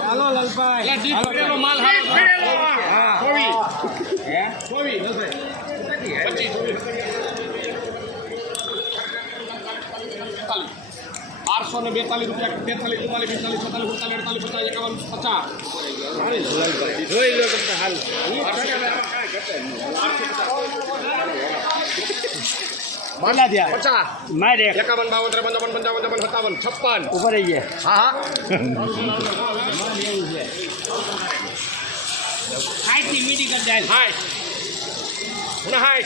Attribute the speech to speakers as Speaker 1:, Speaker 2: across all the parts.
Speaker 1: હાલો લાલભાઈ.
Speaker 2: માલ ચોવીસ. ચોવીસ પચીસ બારસો ને બેતાલીસ રૂપિયા તેતાલીસ ચુમ્માલીસ બેતાલીસ છતાલીસ સુડતાલીસ અડતાલીસ પચાસ એકાવન પચાસ.
Speaker 1: જોઈ લો તમને હાલ માલા થયા
Speaker 2: પચાસ.
Speaker 1: મારે.
Speaker 2: એકાવન બાવન ત્રેપન ચોપન પંચાવન ચોપન સત્તાવન છપ્પન.
Speaker 1: ઉપર આવી ગયા.
Speaker 2: હા હા.
Speaker 1: હાઈટથી મીટી કરી જાય.
Speaker 2: હાય પુનઃ હાય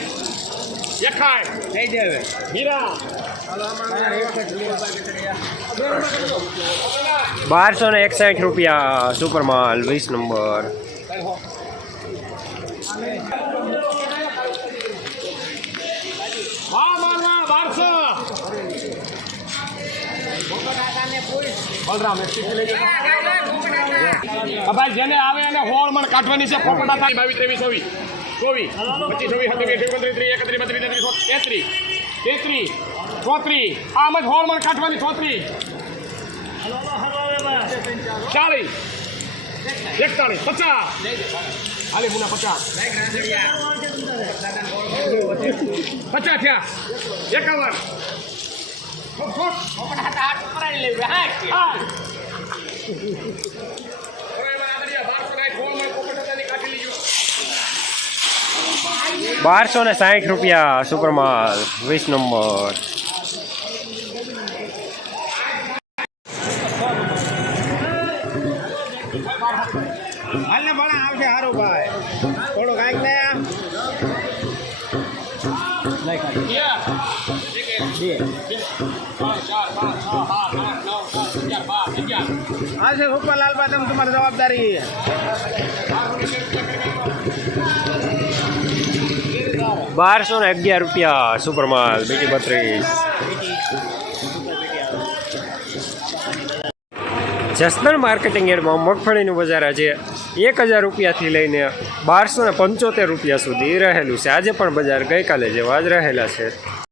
Speaker 1: હવે.
Speaker 3: બારસો ને એકસાઠ રૂપિયા સુપર માલ વીસ નંબર.
Speaker 2: ભાઈ જેને આવે એને હોળ મણ કાઢવાની છે પોપટા થાય બાવીસ ત્રેવીસ ચોવીસ ચોવીસ પચીસ છવ્વીસ સત્યાવીસ ઓગણત્રીસ ત્રીસ એકત્રીસ બત્રીસ તેત્રીસ તેત્રીસ તેત્રીસ ચોત્રીસ આમ જ હોળ મણ કાઢવાની ચોત્રીસ. ચાલીસ એકતાલીસ પચાસ. હાલી મુના પચાસ. પચાસ થયા. એકાવન. ફોટ, ફોટ. હા. હવે એમાં આગળ જા, બારસો ને આઠ, હોળ મણ પોપટ હતા એની કાઢી લીધું.
Speaker 3: બારસો ને સાઠ રૂપિયા સુપરમાલ, વીસ નંબર.
Speaker 1: હાલ ને આવશે સારું ભાઈ. થોડું કાંઈક ને. આવશે ઉપર લાલભાઈ તમે તમારી જવાબદારી.
Speaker 3: બારસો ને અગિયાર રૂપિયા સુપર માલ બીટી બત્રીસ. જસનલ માર્કેટિંગ એડમાં મગફળીનું બજાર આજે એક હજાર રૂપિયાથી લઈને બારસો ને પંચોતેર રૂપિયા સુધી રહેલું છે. આજે પણ બજાર ગઈકાલે જેવા જ રહેલા છે.